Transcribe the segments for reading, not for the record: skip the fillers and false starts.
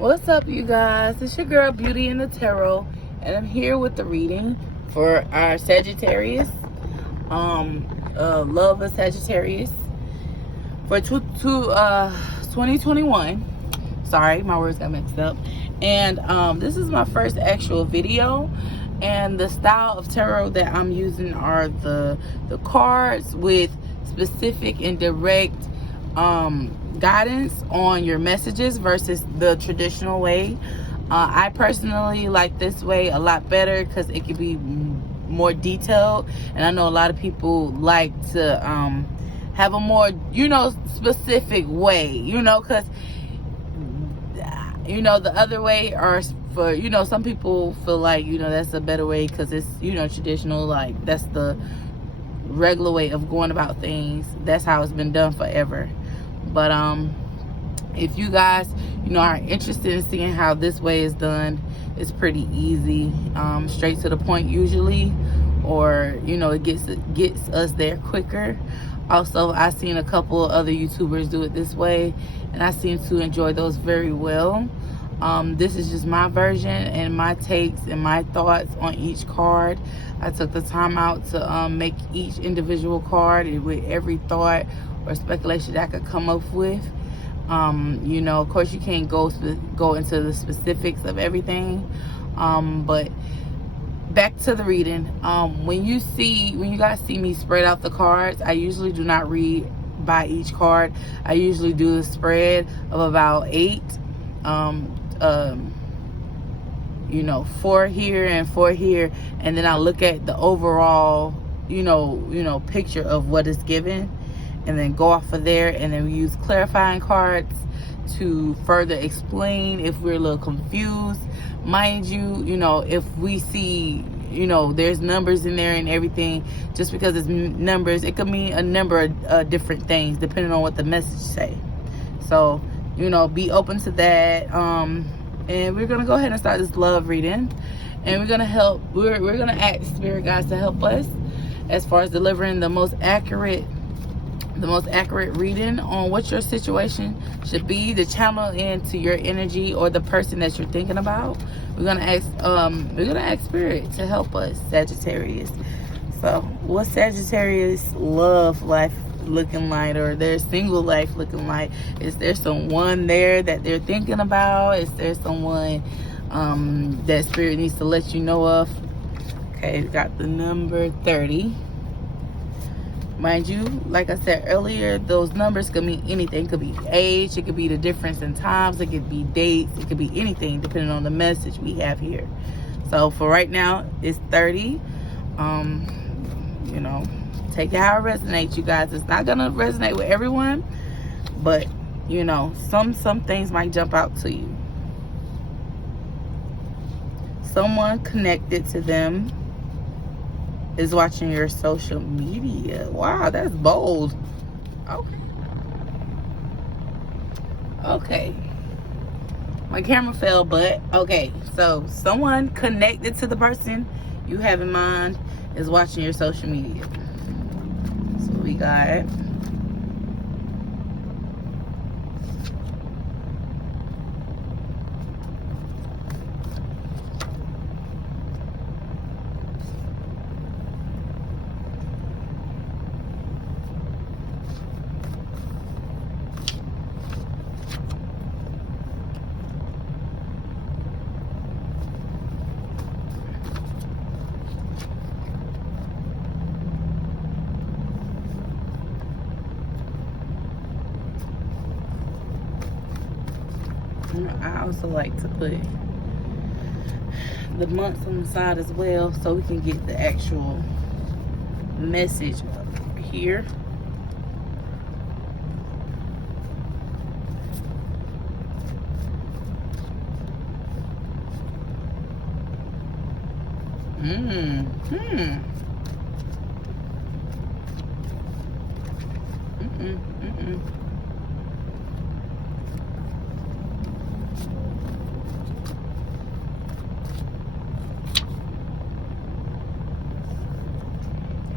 What's up, you guys? It's your girl Beauty in the Tarot, and I'm here with the reading for our Sagittarius. Love of Sagittarius for 2021. Sorry, my words got mixed up. And this is my first actual video, and the style of tarot that I'm using are the cards with specific and direct guidance on your messages versus the traditional way. I personally like this way a lot better because it can be more detailed, and I know a lot of people like to have a more specific way, because the other way are for some people feel like that's a better way because it's traditional, like that's the regular way of going about things. That's how it's been done forever. But if you guys are interested in seeing how this way is done, it's pretty easy, straight to the point usually, or it gets us there quicker. Also, I've seen a couple of other YouTubers do it this way, and I seem to enjoy those very well. This is just my version and my takes and my thoughts on each card. I took the time out to make each individual card with every thought or speculation that I could come up with. Of course, you can't go into the specifics of everything, but back to the reading. When you guys see me spread out the cards, I usually do not read by each card. I usually do the spread of about 8, 4 here and 4 here, and then I look at the overall picture of what is given, and then go off of there, and then we use clarifying cards to further explain if we're a little confused. Mind you, if we see there's numbers in there and everything, just because it's numbers, it could mean a number of different things depending on what the message say. So be open to that. And we're gonna go ahead and start this love reading, and we're gonna ask spirit guides to help us as far as delivering the most accurate reading on what your situation should be, to channel into your energy or the person that you're thinking about. We're gonna ask spirit to help us, Sagittarius. So what's Sagittarius love life looking like, or their single life looking like? Is there someone there that they're thinking about? Is there someone that spirit needs to let you know of? Okay, got the number 30. Mind you, like I said earlier, those numbers could mean anything. It could be age, it could be the difference in times, it could be dates, it could be anything depending on the message we have here. So for right now, it's 30. Take it how it resonates, you guys. It's not gonna resonate with everyone, but some things might jump out to you. Someone connected to them is watching your social media. Wow, that's bold. Okay. My camera fell, but okay. So someone connected to the person you have in mind is watching your social media. So we got I also like to put the months on the side as well, so we can get the actual message here.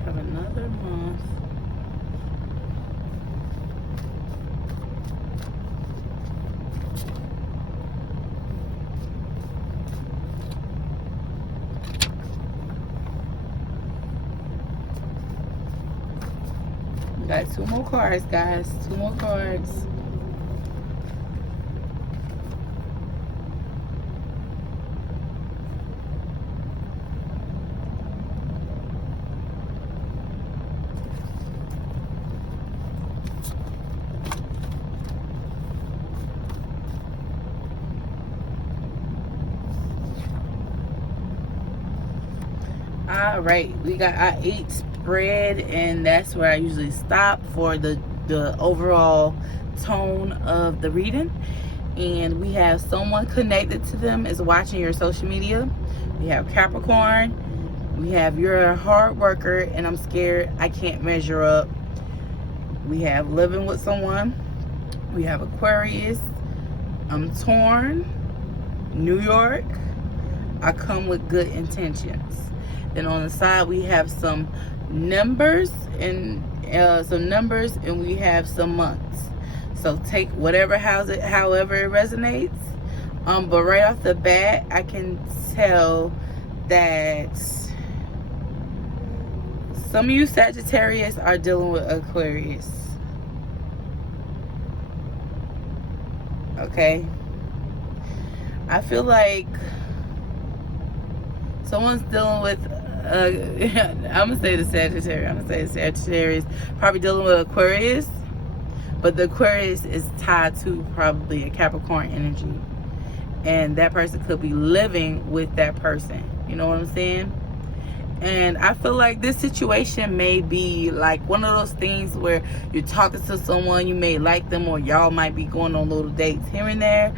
Have another month. Got 2 more cards, guys. 2 more cards. All right, we got our 8 spread, and that's where I usually stop for the overall tone of the reading. And we have someone connected to them is watching your social media. We have Capricorn. We have you're a hard worker and I'm scared I can't measure up. We have living with someone. We have Aquarius. I'm torn. New York. I come with good intentions. Then on the side we have some numbers and we have some months. So take whatever however it resonates. But right off the bat, I can tell that some of you Sagittarius are dealing with Aquarius. Okay. I feel like someone's dealing with I'm gonna say the Sagittarius probably dealing with Aquarius, but the Aquarius is tied to probably a Capricorn energy, and that person could be living with that person. You know what I'm saying? And I feel like this situation may be like one of those things where you're talking to someone, you may like them, or y'all might be going on little dates here and there.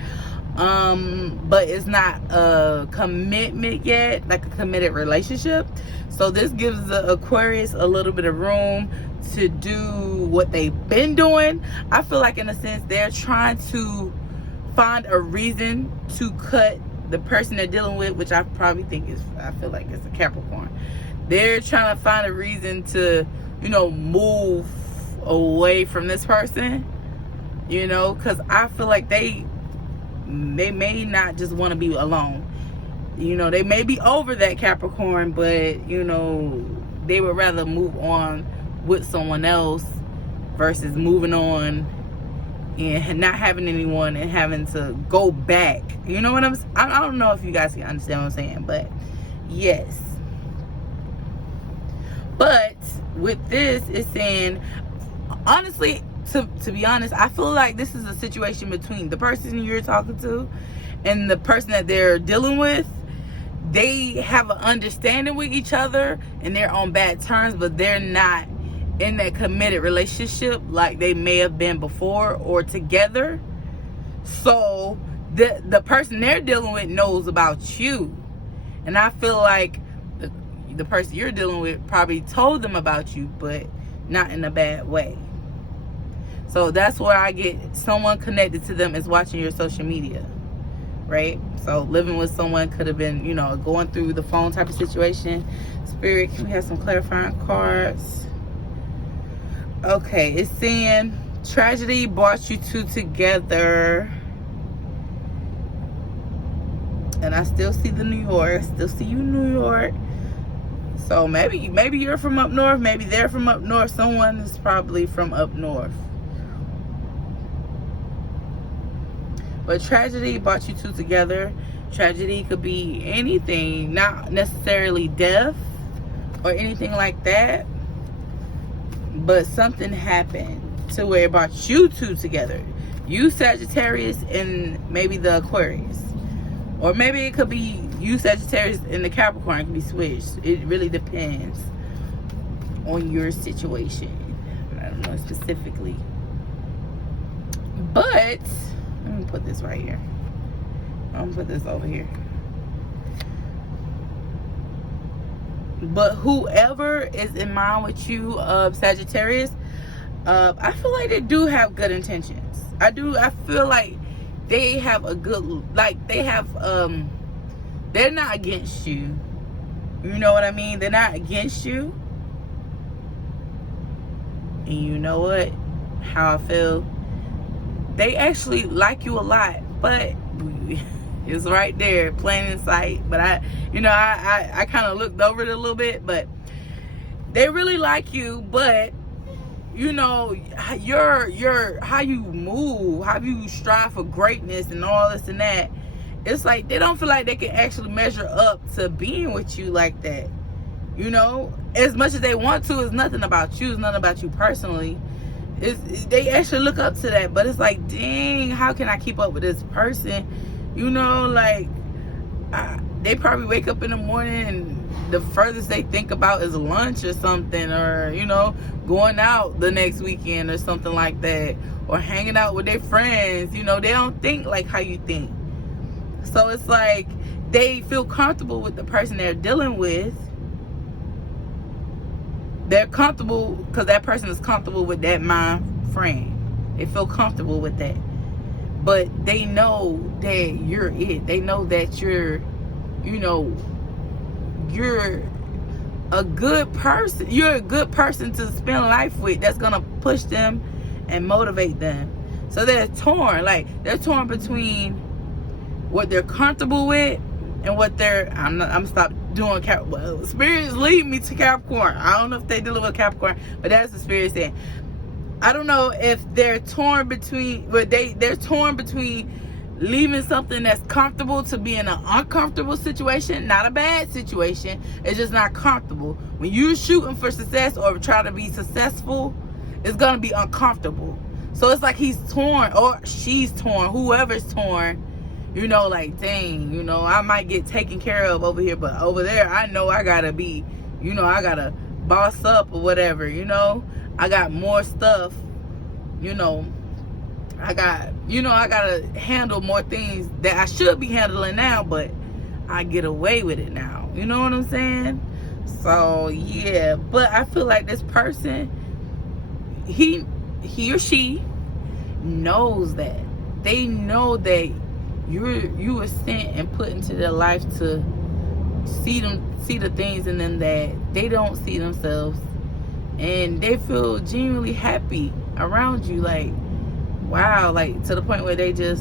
But it's not a commitment yet, like a committed relationship. So this gives the Aquarius a little bit of room to do what they've been doing. I feel like in a sense they're trying to find a reason to cut the person they're dealing with, which I probably think is, I feel like it's a Capricorn. They're trying to find a reason to, you know, move away from this person, you know, because I feel like they may not just want to be alone. You know, they may be over that Capricorn, but, you know, they would rather move on with someone else versus moving on and not having anyone and having to go back. You know what I'm saying? I don't know if you guys can understand what I'm saying, but yes. But with this, it's saying, honestly, to be honest, I feel like this is a situation between the person you're talking to and the person that they're dealing with. They have an understanding with each other and they're on bad terms, but they're not in that committed relationship like they may have been before or together. So the person they're dealing with knows about you, and I feel like the person you're dealing with probably told them about you, but not in a bad way. So that's where I get someone connected to them is watching your social media, right? So living with someone could have been, you know, going through the phone type of situation. Spirit, can we have some clarifying cards? Okay, it's saying tragedy brought you two together. And I still see the New York. I still see you in New York. So maybe you're from up north. Maybe they're from up north. Someone is probably from up north. But tragedy brought you two together. Tragedy could be anything, not necessarily death or anything like that. But something happened to where it brought you two together. You Sagittarius and maybe the Aquarius. Or maybe it could be you Sagittarius and the Capricorn. It could be switched. It really depends on your situation. I don't know specifically. But let me put this right here. I'm gonna put this over here. But whoever is in mind with you, Sagittarius, I feel like they do have good intentions. I feel like they have a good, like they have, they're not against you. You know what I mean? They're not against you. And you know what? How I feel? They actually like you a lot, but it's right there, plain in sight. But I kind of looked over it a little bit, but they really like you, but you know, your how you move, how you strive for greatness and all this and that, it's like they don't feel like they can actually measure up to being with you like that. You know, as much as they want to, it's nothing about you. It's nothing about you personally. They actually look up to that, but it's like, dang, how can I keep up with this person? You know, like, they probably wake up in the morning and the furthest they think about is lunch or something, or, you know, going out the next weekend or something like that, or hanging out with their friends. You know, they don't think like how you think. So it's like they feel comfortable with the person they're dealing with. They're comfortable because that person is comfortable with that mind frame. They feel comfortable with that. But they know that you're it. They know that you're, you know, you're a good person. You're a good person to spend life with, that's going to push them and motivate them. So they're torn. Like, they're torn between what they're comfortable with and what they're, I'm stop doing spirits lead me to Capricorn. I don't know if they deal with Capricorn, but that's the spirit saying. I don't know if they're torn between, but they're torn between leaving something that's comfortable to be in an uncomfortable situation. Not a bad situation, it's just not comfortable. When you're shooting for success or trying to be successful, it's gonna be uncomfortable. So it's like he's torn, or she's torn, whoever's torn. You know, like, dang, you know, I might get taken care of over here, but over there, I know I gotta be, you know, I gotta boss up or whatever, you know. I got more stuff, you know. I gotta handle more things that I should be handling now, but I get away with it now. You know what I'm saying? So, yeah. But I feel like this person, he or she knows that. They know that you were sent and put into their life to see the things in them that they don't see themselves, and they feel genuinely happy around you. Like, wow, like to the point where they can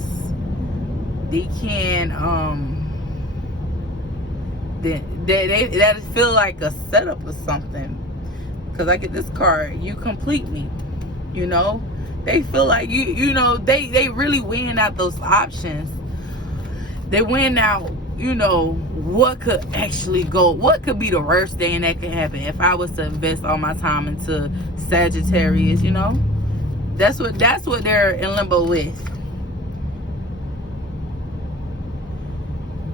that feel like a setup or something. Because I get this card, you complete me. You know, they feel like you know, they really weighing out those options. They went out, you know, what could actually go, what could be the worst thing that could happen if I was to invest all my time into Sagittarius, you know? That's what they're in limbo with.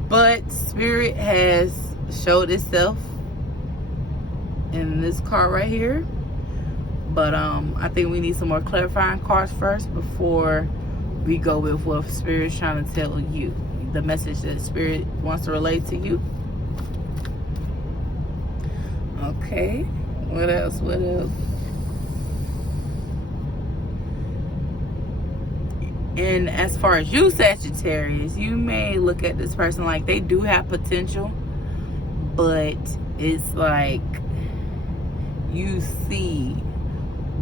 But Spirit has showed itself in this card right here. But I think we need some more clarifying cards first before we go with what Spirit's trying to tell you. The message that Spirit wants to relate to you. Okay. What else? And as far as you, Sagittarius, you may look at this person like they do have potential, but it's like you see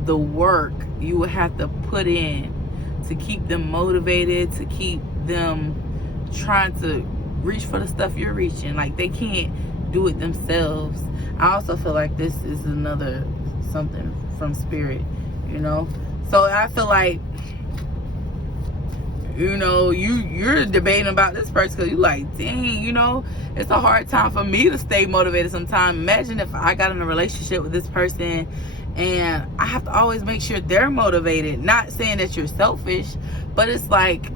the work you would have to put in to keep them motivated, to keep them trying to reach for the stuff you're reaching. Like, they can't do it themselves. I also feel like this is another something from Spirit, you know. So I feel like, you know, you're debating about this person because you're like, dang, you know, it's a hard time for me to stay motivated sometimes. Imagine if I got in a relationship with this person and I have to always make sure they're motivated. Not saying that you're selfish, but it's like,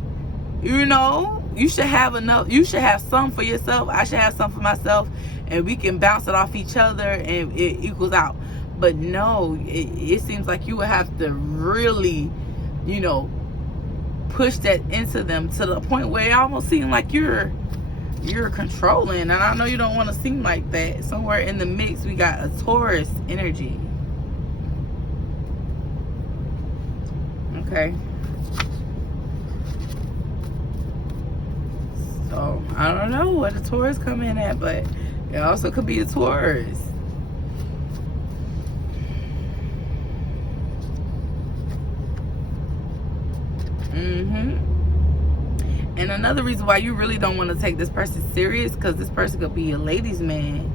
you know, you should have enough. You should have some for yourself. I should have some for myself, and we can bounce it off each other and it equals out. But no, it seems like you would have to really, you know, push that into them to the point where it almost seems like you're controlling. And I know you don't want to seem like that. Somewhere in the mix we got a Taurus energy. Okay. So I don't know what the Taurus come in at, but it also could be a Taurus. And another reason why you really don't want to take this person serious, because this person could be a ladies' man,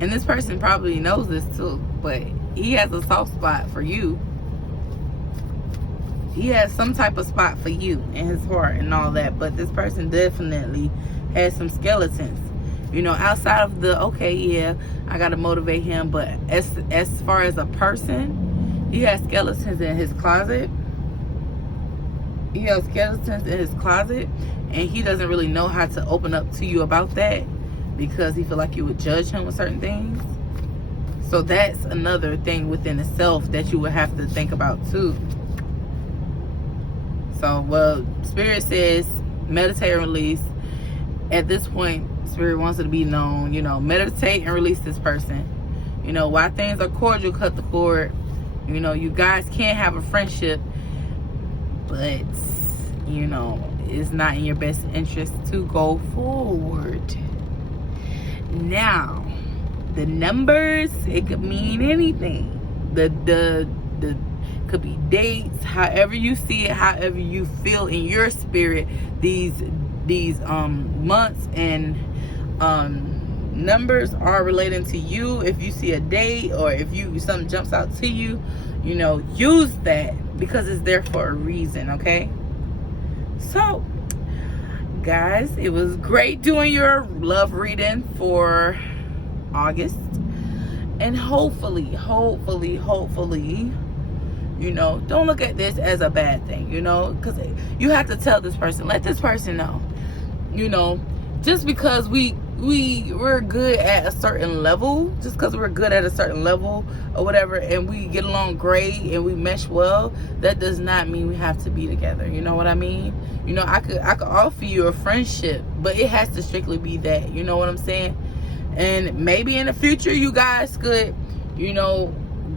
and this person probably knows this too, but he has a soft spot for you. he has some type of spot for you in his heart and all that, but this person definitely has some skeletons, you know, outside of the, okay, yeah, I gotta motivate him, but as far as a person, he has skeletons in his closet. He has skeletons in his closet, and he doesn't really know how to open up to you about that because he feel like you would judge him with certain things. So that's another thing within itself that you would have to think about too. So, well, Spirit says meditate and release. At this point, Spirit wants it to be known, you know, meditate and release this person. You know, while things are cordial, cut the cord. You know, you guys can have a friendship, but, you know, it's not in your best interest to go forward. Now, the numbers, it could mean anything. The could be dates, however you see it, however you feel in your spirit. These months and numbers are relating to you. If you see a date or if something jumps out to you, you know, use that because it's there for a reason. Okay, so guys, it was great doing your love reading for August, and hopefully, you know, don't look at this as a bad thing, you know, because you have to tell this person, let this person know, you know, just because we're good at a certain level, just because we're good at a certain level or whatever, and we get along great and we mesh well, that does not mean we have to be together. You know what I mean? You know, I could offer you a friendship, but it has to strictly be that. You know what I'm saying? And maybe in the future you guys could, you know,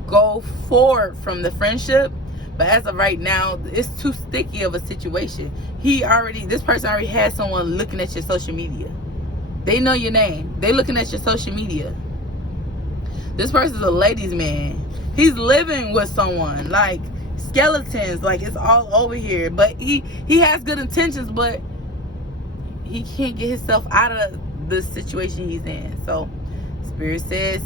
go forward from the friendship, but as of right now, it's too sticky of a situation. This person already has someone looking at your social media. They know your name. They looking at your social media. This person's a ladies' man. He's living with someone, like skeletons, like it's all over here. But he has good intentions, but he can't get himself out of the situation he's in. So Spirit says,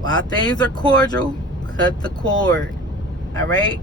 while things are cordial, cut the cord. All right,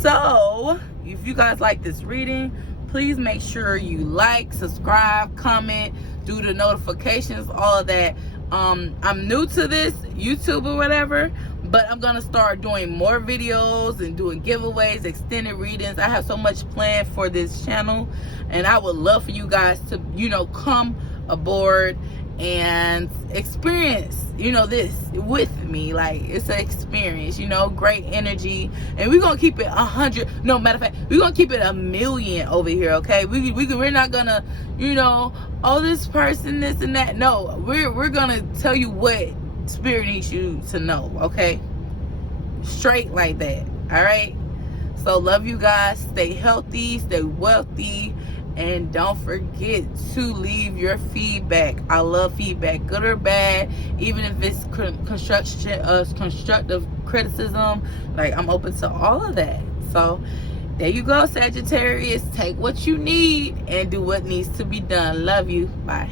so if you guys like this reading, please make sure you like, subscribe, comment, do the notifications, all of that. I'm new to this YouTube or whatever, but I'm gonna start doing more videos and doing giveaways, extended readings. I have so much planned for this channel, and I would love for you guys to, you know, come aboard and experience, you know, this with me. Like, it's an experience, you know, great energy, and we're gonna keep it 100. No, matter of fact, we're gonna keep it 1,000,000 over here. Okay, we're not gonna, you know, oh, this person, this and that. No, we're gonna tell you what Spirit needs you to know. Okay, straight like that. All right, so love you guys. Stay healthy, stay wealthy, and don't forget to leave your feedback. I love feedback, good or bad, even if it's constructive criticism. Like, I'm open to all of that. So there you go, Sagittarius. Take what you need and do what needs to be done. Love you. Bye.